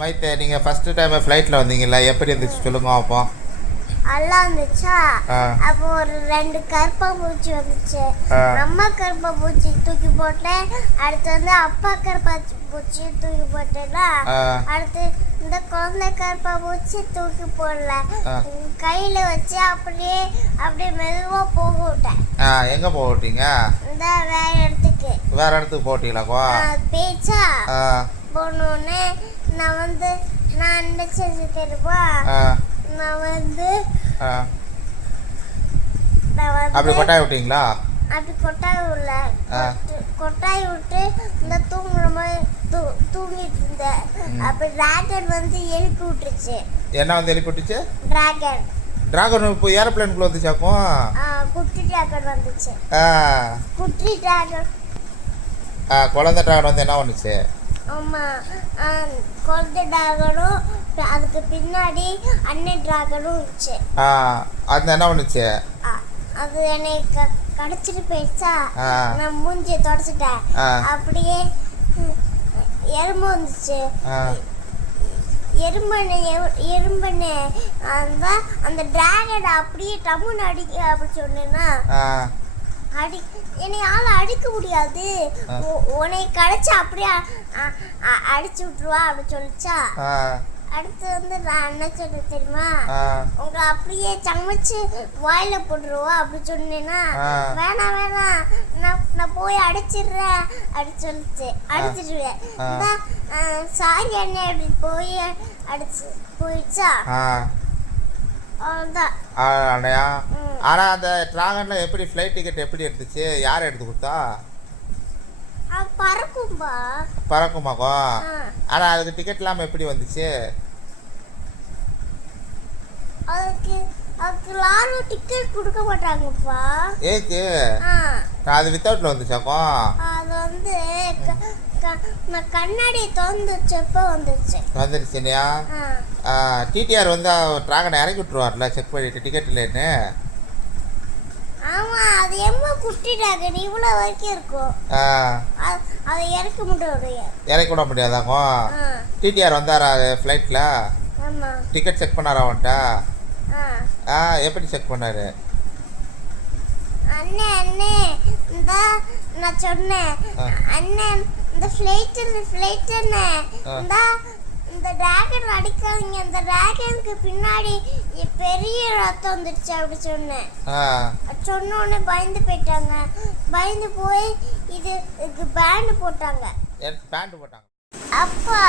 மைத்தே நீங்கள் first time ஃப்ளைட்டில் வந்தீங்களா, எப்படி இருந்துச்சு சொல்லுங்க அப்போ? நல்லா இருந்துச்சா? அப்போ ஒரு 2 கருப்பாம்பூச்சி வந்துச்சு. அம்மா கருப்பாம்பூச்சி தூக்கி போட்டேன். அடுத்து வந்து அப்பா கருப்பாம்பூச்சி தூக்கி போட்டேன்னா, அடுத்து இந்த குழந்தை கருப்பாம்பூச்சி தூக்கி போடல, கையில வச்சு அப்படியே மெதுவா போக விட்டேன். எங்க போக விட்டீங்க? இந்த வேற இடத்துக்கு போட்டீங்களா? பேச்சா போனோடனே நான் என்ன செஞ்சு தெரியுமா? அப்படி கொட்டாய் விட்டீங்களா? அப்படி கொட்டாய் விட்டு இந்த தூங்குற மாதிரி தூங்கிட்டு இருந்தேன். அப்ப டிராகன் வந்து எழுப்பி விட்டுருச்சு. என்ன வந்து எழுப்பி விட்டுச்சு? டிராகன் இப்போ ஏரோப்ளேனுக்குள்ள வந்துச்சாக்கும்? குட்டி டிராகன் வந்துச்சு. குட்டி டிராகன் குழந்தை டிராகன் வந்து என்ன பண்ணுச்சு? ஆமா, குழந்தை டிராகனும் அதுக்கு பின்னாடி அண்ணன் டிராகனும் இருந்துச்சு. அது என்ன பண்ணுச்சு? அது என்னை கடிச்சிட்டு போயிடுச்சா, நான் மூஞ்சியை தொடச்சிட்டேன். அப்படியே எறும்பு வந்துச்சு. எறும்பண்ணே அந்த டிராகன் அப்படியே டம்முன்னு அடிக்க அப்படி சொன்னேன்னா, என்னை ஆளை அடிக்க முடியாது, உன்னை கடிச்சு அப்படியே அடிச்சு விட்டுருவா அப்படி சொல்லிச்சா. அடுத்து வந்து நான் என்ன சொல்ல தெரியுமா? உங்களை அப்படியே சமைச்சு வாயில போட்டுருவா அப்படி சொன்னேன்னா, வேணாம் நான் போய் அடிச்சிடுறேன் அப்படி சொல்லிச்சு. அடிச்சிடுவேன். சாரி அண்ணே அப்படி போய் அடிச்சு போயிடுச்சா. அவ்வளோதான். ஆனா அந்த டிராகன்ல எப்படி ஃப்ளைட் டிக்கெட் எப்படி எடுத்துச்சு? யார் எடுத்து கொடுத்தா? பறக்குமாக்கோ? ஆனா அதுக்கு டிக்கெட் இல்லாம எப்படி வந்துச்சு? அதுக்கு லாரும் டிக்கெட் கொடுக்க மாட்டாங்கப்பா. ஏக்கு அது வித்தவுட்ல வந்துச்சாக்கோ? அது வந்து நான் கண்ணாடி திறந்துச்சப்ப வந்துருச்சுனியா. டிடிஆர் வந்து டிராகனை இறக்கி விட்டுருவார்ல செக் பண்ணிட்டு டிக்கெட் இல்லைன்னு. ஆமா, அது எம்மா குட்டி டிராகன் இவ்வளவு வரைக்கும் இருக்கும். அதை இறக்க விட முடியாதாக்கோ? டிடிஆர் வந்தாரா ஃப்ளைட்ல? டிக்கெட் செக் பண்ணாரா அவன்கிட்ட? எப்படி செக் பண்ணாரு? அண்ணே இந்த நான் சொன்னேன், அண்ணன் இந்த ஃப்ளைட் இந்த டிராகன் அடிக்காதீங்க, இந்த டிராகனுக்கு பின்னாடி பெரிய ரத்தம் வந்துடுச்சு அப்படி சொன்னேன். சொன்ன உடனே பயந்து போயிட்டாங்க. பயந்து போய் இதுக்கு பேண்ட் போட்டாங்க. அப்பா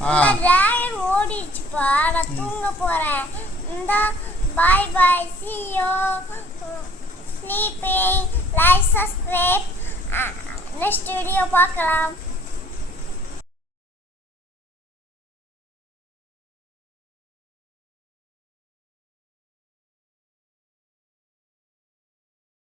இந்த டிராகன் ஓடிடுச்சுப்பா. நான் தூங்க போறேன். இந்த பாய் see you, sleeping, like, subscribe, next video பார்க்கலாம்.